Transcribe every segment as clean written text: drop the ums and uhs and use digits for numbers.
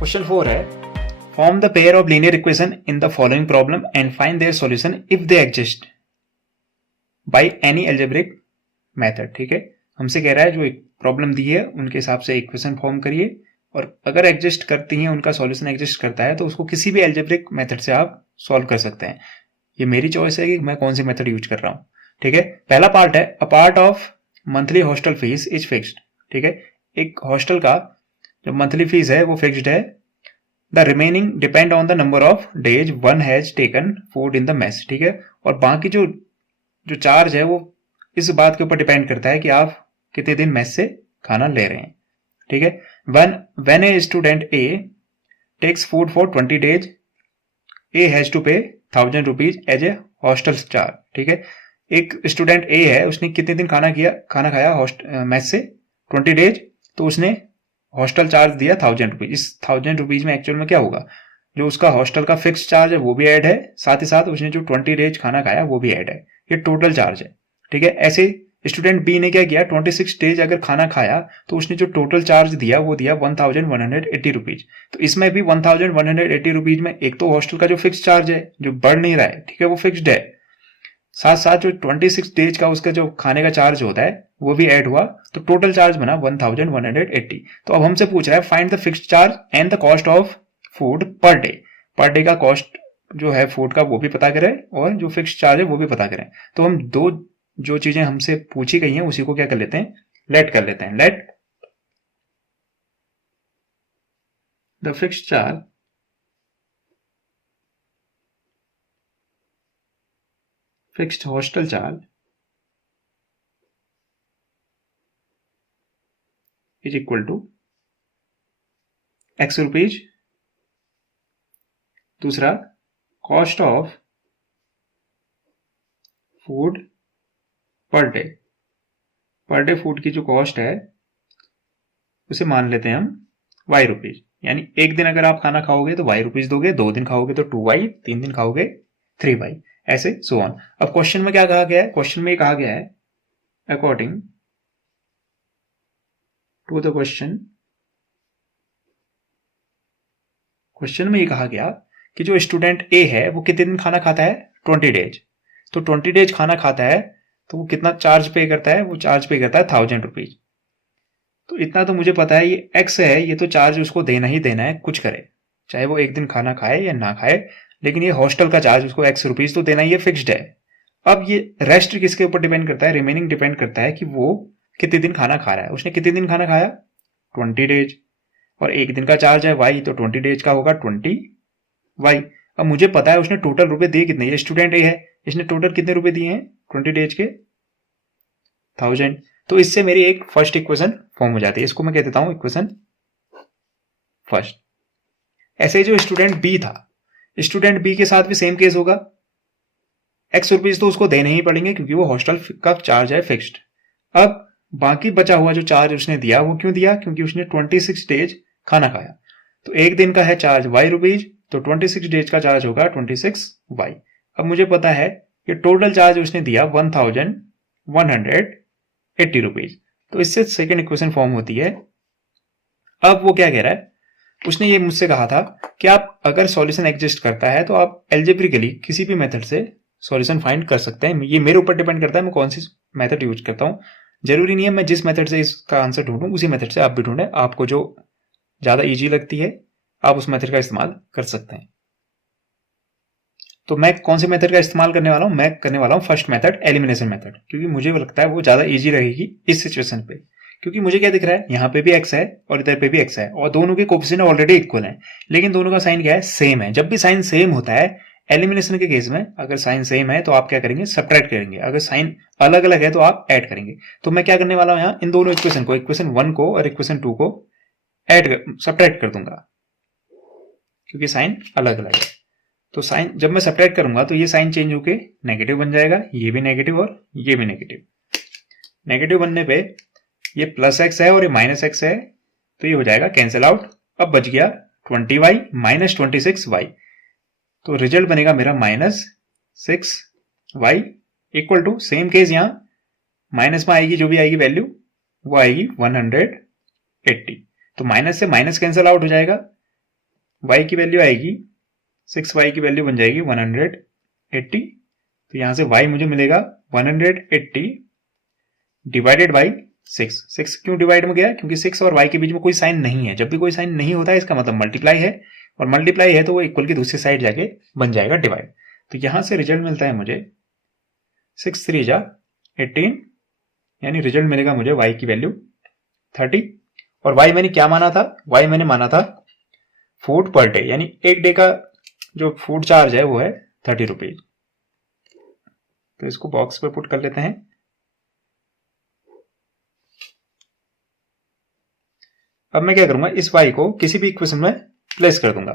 Question 4 है, form the pair of linear equation in the following problem and find their solution if they exist by any algebraic method. ठीक है, हमसे कह रहा है जो एक प्रॉब्लम दी है उनके हिसाब से इक्वेशन फॉर्म करिए और अगर एग्जिस्ट करती हैं, उनका सॉल्यूशन एग्जिस्ट करता है तो उसको किसी भी अलजेब्रिक मेथड से आप सॉल्व कर सकते हैं। ये मेरी चॉइस है कि मैं कौन सी मेथड यूज कर रहा हूँ। ठीक है, पहला पार्ट है, a part of monthly hostel fees is fixed. ठीक है, एक हॉस्टल का जो मंथली फीस है वो फिक्स्ड है। The remaining depend on the number of days one has taken food in the mess. ठीक है, और बाकी जो जो चार्ज है वो इस बात के ऊपर डिपेंड करता है कि आप कितने दिन मेस से खाना ले रहे हैं। ठीक है, when a student A takes food for 20 days, A has to pay 1000 rupees as a hostel charge। ठीक है, एक स्टूडेंट ए है, उसने कितने दिन खाना खाया मेस से 20 डेज, तो उसने हॉस्टल चार्ज दिया 1000 रुपीज। इस 1000 रुपीज में एक्चुअल में क्या होगा, जो उसका हॉस्टल का फिक्स चार्ज है वो भी ऐड है, साथ ही साथ उसने जो 20 डेज खाना खाया वो भी ऐड है। ये टोटल चार्ज है। ठीक है, ऐसे स्टूडेंट बी ने क्या किया, 26 डेज अगर खाना खाया तो उसने जो टोटल चार्ज दिया वो दिया 1180 रुपीज। तो इसमें भी 1180 रुपीज में एक तो हॉस्टल का जो फिक्स चार्ज है जो बढ़ नहीं रहा है, ठीक है, वो फिक्स्ड है, साथ साथ जो 26 डेज का उसका जो खाने का चार्ज होता है वो भी ऐड हुआ, तो टोटल चार्ज बना 1180। तो अब हमसे पूछ रहा है find the fixed charge and the cost of food per day. Per day का कॉस्ट जो है फूड का वो भी पता करें और जो फिक्स्ड चार्ज है वो भी पता करें। तो हम दो जो चीजें हमसे पूछी गई हैं उसी को क्या कर लेते हैं, लेट कर लेते हैं। Let the fixed charge fixed hostel charge is equal to X rupees, दूसरा cost of food per day. Per day food की जो कॉस्ट है उसे मान लेते हैं हम वाई रुपीज, यानी एक दिन अगर आप खाना खाओगे तो वाई रुपीज दोगे, 2 दिन खाओगे तो 2y, 3 दिन खाओगे 3y, ऐसे सो ऑन। अब क्वेश्चन में क्या कहा गया है, क्वेश्चन में कहा गया है अकॉर्डिंग टू द क्वेश्चन में ये कहा गया कि जो स्टूडेंट ए है वो कितने दिन खाना खाता है, 20 डेज। तो 20 डेज खाना खाता है तो वो कितना चार्ज पे करता है, वो चार्ज पे करता है 1000 रुपीज। तो इतना तो मुझे पता है, ये एक्स है, ये तो चार्ज उसको देना ही देना है, कुछ करे चाहे वो एक दिन खाना खाए या ना खाए, लेकिन ये हॉस्टल का चार्ज उसको एक्स रुपीज तो देना ही है, फिक्स्ड है। अब ये रेस्ट किसके ऊपर डिपेंड करता है, रिमेनिंग डिपेंड करता है कि वो कितने दिन खाना खा रहा है। उसने कितने दिन खाना खाया, 20 डेज, और एक दिन का चार्ज है वाई, तो 20 डेज का होगा 20 वाई। अब मुझे पता है उसने टोटल रुपए दिए कितने, ये स्टूडेंट ए है, इसने टोटल कितने रुपए दिए हैं 20 डेज के 1000। तो इससे मेरी एक फर्स्ट इक्वेशन फॉर्म हो जाती है, इसको मैं कह देता हूं इक्वेशन फर्स्ट। ऐसे जो स्टूडेंट बी था, स्टूडेंट बी के साथ भी सेम केस होगा, एक्स रुपीज तो उसको देने ही पड़ेंगे क्योंकि वो हॉस्टल का चार्ज है फिक्स्ड। अब बाकी बचा हुआ जो चार्ज उसने दिया वो क्यों दिया, क्योंकि उसने 26 डेज खाना खाया। तो एक दिन का है चार्ज वाई रुपीज, तो 26 डेज का चार्ज होगा 26 वाई। अब मुझे पता है कि टोटल चार्ज उसने दिया 1180 रुपीज। तो इससे सेकेंड इक्वेशन फॉर्म होती है। अब वो क्या कह रहा है, उसने ये मुझसे कहा था कि आप अगर सॉल्यूशन एग्जिस्ट करता है तो आप एल्जेब्रिकली किसी भी मेथड से सॉल्यूशन फाइंड कर सकते हैं। ये मेरे ऊपर डिपेंड करता है मैं कौन सी मेथड यूज करता हूं। जरूरी नहीं है मैं जिस मेथड से इसका आंसर ढूंढूं उसी मेथड से आप भी ढूंढें, आपको जो ज्यादा इजी लगती है आप उस मेथड का इस्तेमाल कर सकते हैं। तो मैं कौन से मेथड का इस्तेमाल करने वाला हूं, मैं करने वाला हूं फर्स्ट मेथड, एलिमिनेशन मेथड, क्योंकि मुझे लगता है वो ज्यादा इजी रहेगी इस सिचुएशन पे। क्योंकि मुझे क्या दिख रहा है, यहाँ पे भी एक्स है और इधर पे भी एक्स है और दोनों के कोफिशिएंट ऑलरेडी इक्वल हैं, लेकिन दोनों का साइन क्या है, सेम है। जब भी साइन सेम होता है एलिमिनेशन के केस में, अगर साइन सेम है तो आप क्या करेंगे, सब्ट्रैक्ट करेंगे, अगर साइन अलग अलग है तो आप ऐड करेंगे। तो मैं क्या करने वाला हूं, यहाँ इन दोनों इक्वेशन को, इक्वेशन 1 को और इक्वेशन 2 को सब्ट्रैक्ट कर दूंगा क्योंकि साइन अलग अलग है। तो साइन जब मैं सब्ट्रैक्ट करूंगा तो ये साइन चेंज होके नेगेटिव बन जाएगा, ये भी नेगेटिव और ये भी नेगेटिव। नेगेटिव बनने पे ये प्लस एक्स है और ये माइनस एक्स है, तो ये हो जाएगा कैंसिल आउट। अब बच गया 20y माइनस 26y, तो रिजल्ट बनेगा मेरा -6y equal to, same case यहां माइनस में आएगी जो भी आएगी वैल्यू वो आएगी 180। तो माइनस से माइनस कैंसिल आउट हो जाएगा, y की वैल्यू आएगी 6y की वैल्यू बन जाएगी 180। तो यहां से y मुझे मिलेगा 180 डिवाइडेड बाई 6 क्यों डिवाइड में गया? क्योंकि 6 और y के बीच में कोई साइन नहीं है। जब भी कोई साइन नहीं होता है इसका मतलब मल्टीप्लाई है, और मल्टीप्लाई है तो वो इक्वल की दूसरी साइड जाके बन जाएगा डिवाइड। तो यहां से रिजल्ट मिलता है मुझे 6 3 जा 18, यानी रिजल्ट मिलेगा मुझे y की वैल्यू 30। और y मैंने क्या माना था? y मैंने माना था फूड पर डे, यानी एक डे का जो फूड चार्ज है वो है 30 रुपीज। तो इसको बॉक्स पे पुट कर लेते हैं। अब मैं क्या करूंगा, इस y को किसी भी इक्वेशन में प्लेस कर दूंगा।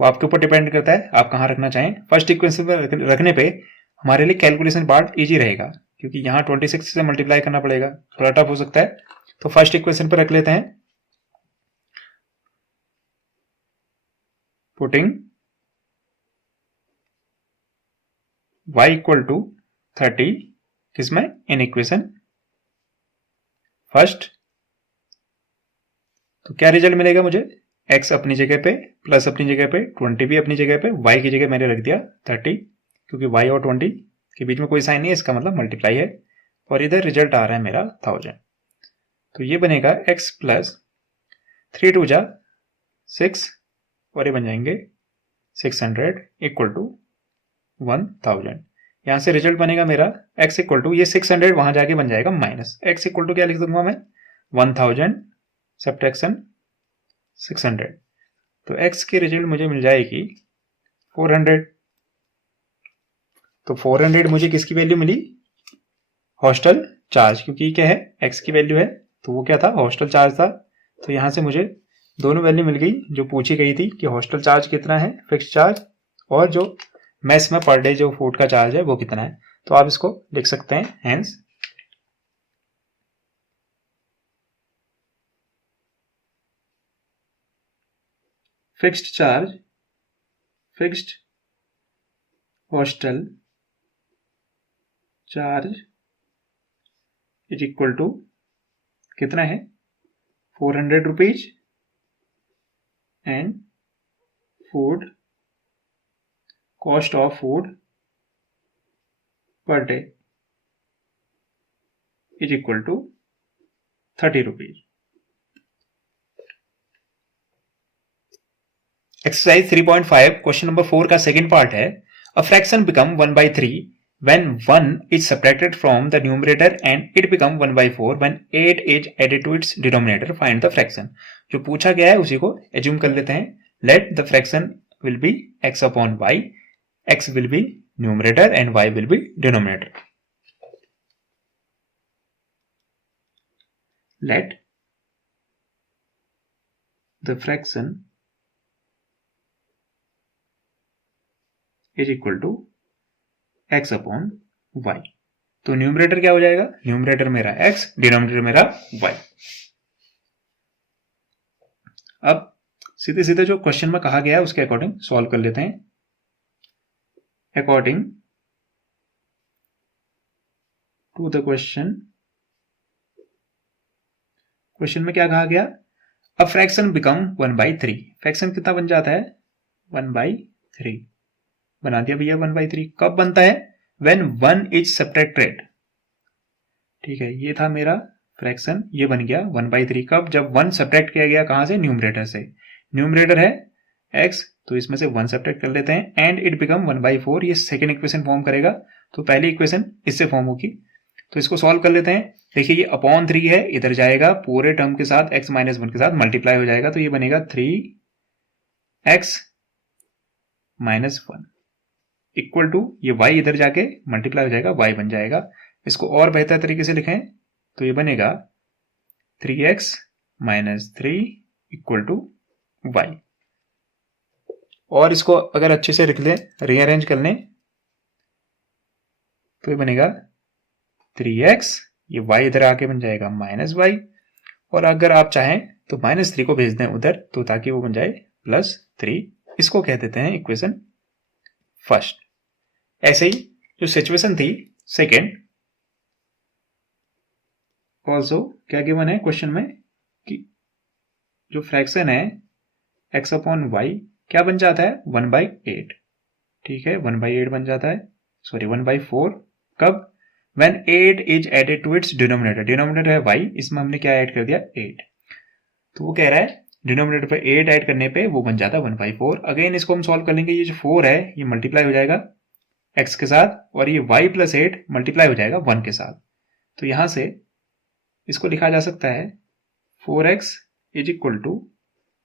वो आपके ऊपर डिपेंड करता है आप कहां रखना चाहें। फर्स्ट इक्वेशन पर रखने पे हमारे लिए कैलकुलेशन पार्ट इजी रहेगा, क्योंकि यहां 26 से मल्टीप्लाई करना पड़ेगा, थोड़ा टफ हो सकता है। तो फर्स्ट इक्वेशन पर रख लेते हैं, पुटिंग y इक्वल टू 30 किसमें? In equation first. तो क्या रिजल्ट मिलेगा मुझे? x अपनी जगह पे, प्लस अपनी जगह पे, 20 भी अपनी जगह पे, y की जगह मैंने रख दिया 30, क्योंकि y और 20 के बीच में कोई साइन नहीं है, इसका मतलब मल्टीप्लाई है। और इधर रिजल्ट आ रहा है मेरा 1000। तो ये बनेगा x प्लस 3 2 जा 6, और ये बन जाएंगे 600 इक्वल टू 1000। यहां से रिजल्ट बनेगा मेरा x इक्वल टू, ये 600 वहां जाके बन जाएगा माइनस, x इक्वल टू क्या लिख दूंगा मैं? 1000 सब्ट्रैक्शन 600। तो x की रिजल्ट मुझे मिल जाएगी 400। तो 400 मुझे किसकी वैल्यू मिली? हॉस्टल चार्ज, क्योंकि क्या है x की वैल्यू है, तो वो क्या था? हॉस्टल चार्ज था। तो यहां से मुझे दोनों वैल्यू मिल गई जो पूछी गई थी कि हॉस्टल चार्ज कितना है, फिक्स चार्ज, और जो मेस में पर डे जो फूड का चार्ज है वो कितना है। तो आप इसको लिख सकते हैं, hence fixed charge, fixed hostel charge is equal to कितना है? 400 rupees, and food cost of food per day is equal to 30 rupees. Exercise 3.5 question number 4 का सेकंड पार्ट है। A fraction become 1/3 when 1 is subtracted from the numerator and it become 1/4 when 8 is added to its denominator. Find the fraction. जो पूछा गया है उसी को assume कर लेते हैं। Let the fraction will be x upon y, x will be numerator and y will be denominator. Let the fraction is equal to x upon y. तो न्यूमरेटर क्या हो जाएगा? न्यूमरेटर मेरा x, डिनोमिनेटर मेरा y। अब सीधे सीधे जो क्वेश्चन में कहा गया है उसके अकॉर्डिंग सॉल्व कर लेते हैं। अकॉर्डिंग टू द क्वेश्चन में क्या कहा गया? अ फ्रैक्शन बिकम 1/3। फ्रैक्शन कितना बन जाता है? 1/3 बना दिया भैया। 1/3 कब बनता है? When 1 is subtracted। ठीक है, ये था मेरा फ्रैक्शन, ये बन गया 1/3 कब? जब 1 सब्ट्रैक्ट किया गया कहां से? न्यूमरेटर से। न्यूमरेटर है x, तो इसमें से 1 सब्ट्रैक्ट कर लेते हैं, एंड इट बिकम 1/4। ये सेकेंड इक्वेशन फॉर्म करेगा, तो पहली इक्वेशन इससे फॉर्म होगी। तो इसको सॉल्व कर लेते हैं। देखिए ये अपॉन 3 है, इधर जाएगा पूरे टर्म के साथ x - 1 के साथ मल्टीप्लाई हो जाएगा, तो ये बनेगा 3x - 1 इक्वल टू, ये y इधर जाके मल्टीप्लाई हो जाएगा, y बन जाएगा। इसको और बेहतर तरीके से लिखें तो ये बनेगा 3x - 3 इक्वल टू y। और इसको अगर अच्छे से लिख लें, रीअरेंज कर लें, तो ये बनेगा 3x, ये y इधर आके बन जाएगा -y, और अगर आप चाहें तो -3 को भेज दें उधर, तो ताकि वो बन जाए +3। इसको कह देते हैं इक्वेशन फर्स्ट। ऐसे ही जो सिचुएशन थी सेकेंड, ऑल्सो क्या गिवन है क्वेश्चन में कि जो फ्रैक्शन है x अपॉन वाई क्या बन जाता है 1/8, ठीक है 1/8 बन जाता है, सॉरी 1/4। कब? when 8 is added to its denominator, denominator है y, इसमें हमने क्या ऐड कर दिया 8, तो वो कह रहा है डिनोमिनेटर पे 8 ऐड करने पे वो बन जाता है 1/4। अगेन इसको हम सॉल्व कर लेंगे, ये जो 4 है ये मल्टीप्लाई हो जाएगा x के साथ और ये y प्लस 8 मल्टीप्लाई हो जाएगा 1 के साथ, तो यहां से इसको लिखा जा सकता है 4x is equal to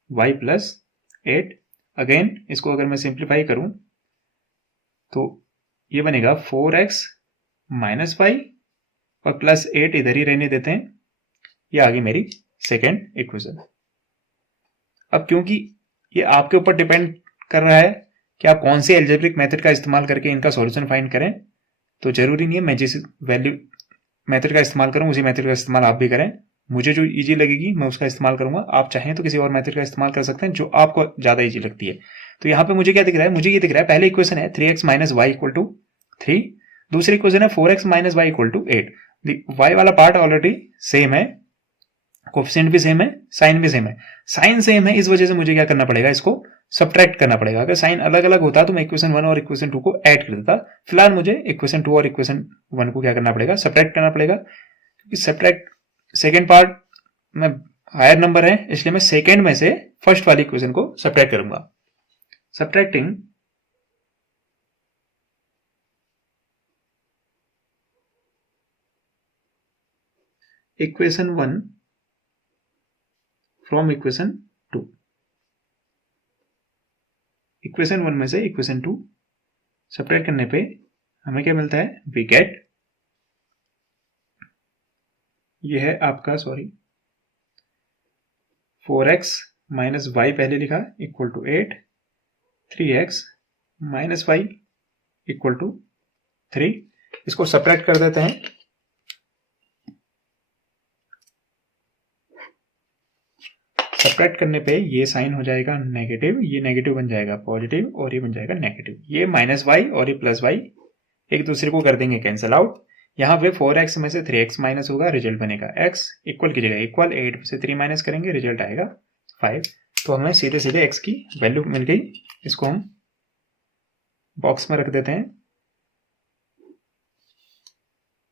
y plus 8। Again इसको अगर मैं सिंप्लीफाई करूं तो ये बनेगा 4x माइनस वाई और प्लस 8 इधर ही रहने देते हैं, ये आ गई मेरी सेकेंड इक्वेशन। अब क्योंकि ये आपके ऊपर डिपेंड कर रहा है कि आप कौन से एल्जेब्रिक मेथड का इस्तेमाल करके इनका सॉल्यूशन फाइंड करें, तो जरूरी नहीं है मैं जिस वैल्यू मेथड का इस्तेमाल करूं उसी मेथड का इस्तेमाल आप भी करें। मुझे जो इजी लगेगी मैं उसका इस्तेमाल करूंगा, आप चाहें तो किसी और मेथड का इस्तेमाल कर सकते हैं जो आपको ज्यादा इजी लगती है। तो यहाँ पे मुझे क्या दिख रहा है, मुझे ये दिख रहा है पहले इक्वेशन है 3x minus y equal to 3, दूसरी इक्वेशन है 4x minus y equal to 8। Y वाला पार्ट ऑलरेडी सेम है, कोफिशिएंट भी सेम है, साइन भी सेम है। साइन सेम है इस वजह से मुझे क्या करना पड़ेगा, इसको सब्ट्रैक्ट करना पड़ेगा। अगर साइन अलग अलग होता तो मैं इक्वेशन 1 और इक्वेशन 2 को ऐड कर देता, फिलहाल मुझे इक्वेशन 2 और इक्वेशन 1 को क्या करना पड़ेगा, सब्ट्रैक्ट करना पड़ेगा, क्योंकि सब्ट्रैक्ट सेकेंड पार्ट में हायर नंबर है इसलिए मैं सेकेंड में से फर्स्ट वाली इक्वेशन को सब्ट्रैक्ट करूंगा। Subtracting equation 1 from equation 2, equation 1 में से इक्वेशन 2 सब्ट्रैक्ट करने पे हमें क्या मिलता है, वी गेट, ये है आपका 4x माइनस वाई पहले लिखा equal to 8, 3x minus y equal to 3, इसको सब्ट्रैक्ट कर देते हैं। सब्ट्रैक्ट करने पे ये साइन हो जाएगा नेगेटिव, ये नेगेटिव बन जाएगा पॉजिटिव और ये बन जाएगा नेगेटिव। ये माइनस वाई और ये प्लस वाई एक दूसरे को कर देंगे कैंसिल आउट। यहाँ पे 4x में से 3x माइनस होगा, रिजल्ट बनेगा x इक्वल की जगह इक्वल 8 में से 3 माइनस करेंगे, रिजल्ट आएगा 5। तो हमें सीधे सीधे x की वैल्यू मिल गई, इसको हम बॉक्स में रख देते हैं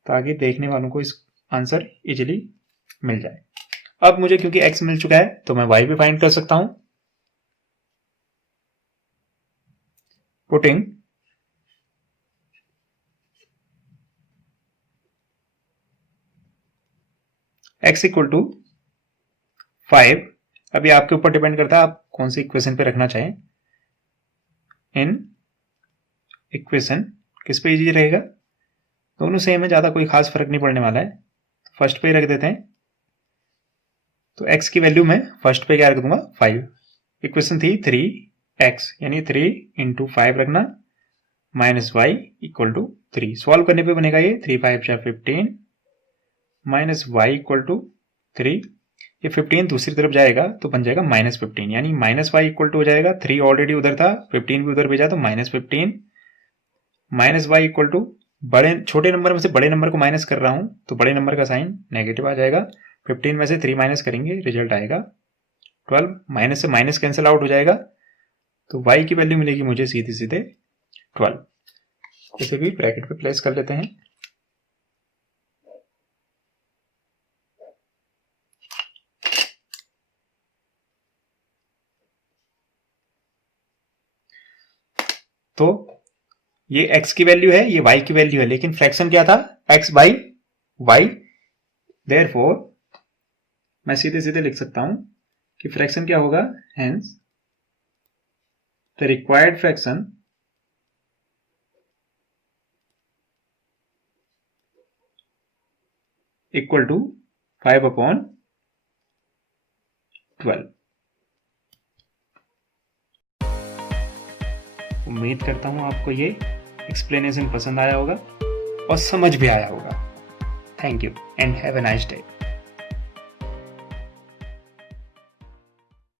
ताकि देखने वालों को इस आंसर इजीली मिल जाए। अब मुझे क्योंकि x मिल चुका है तो मैं y भी फाइंड कर सकता हूं। पुटिंग x इक्वल टू 5, अभी आपके ऊपर डिपेंड करता है आप कौन सी इक्वेशन पे रखना चाहें। इन इक्वेशन किस पे इजी रहेगा, दोनों सेम है, ज्यादा कोई खास फर्क नहीं पड़ने वाला है, फर्स्ट पे ही रख देते हैं। तो x की वैल्यू में फर्स्ट पे क्या रख दूंगा 5, इक्वेशन थी 3x यानी 3 इंटू 5 रखना minus y equal to 3, solve करने पे बनेगा ये 3 5 15 माइनस वाई इक्वल टू 3, ये 15 दूसरी तरफ जाएगा तो बन जाएगा माइनस 15 यानी माइनस वाई इक्वल टू हो जाएगा, 3 ऑलरेडी उधर था 15 भी उधर भेजा तो minus 15 minus y equal to बड़े छोटे नंबर में से बड़े नंबर को माइनस कर रहा हूं तो बड़े नंबर का साइन नेगेटिव आ जाएगा, 15 में से 3 माइनस करेंगे रिजल्ट आएगा 12, माइनस से माइनस कैंसिल आउट हो जाएगा तो y की वैल्यू मिलेगी मुझे सीधे सीधे 12। इसे भी ब्रैकेट पे प्लेस कर लेते हैं। तो ये x की वैल्यू है, ये y की वैल्यू है, लेकिन फ्रैक्शन क्या था x बाई y, देयरफॉर मैं सीधे सीधे लिख सकता हूं कि फ्रैक्शन क्या होगा, hence the required fraction equal to 5/12। उम्मीद करता हूं आपको ये एक्सप्लेनेशन पसंद आया होगा और समझ भी आया होगा। Thank you and have a nice day.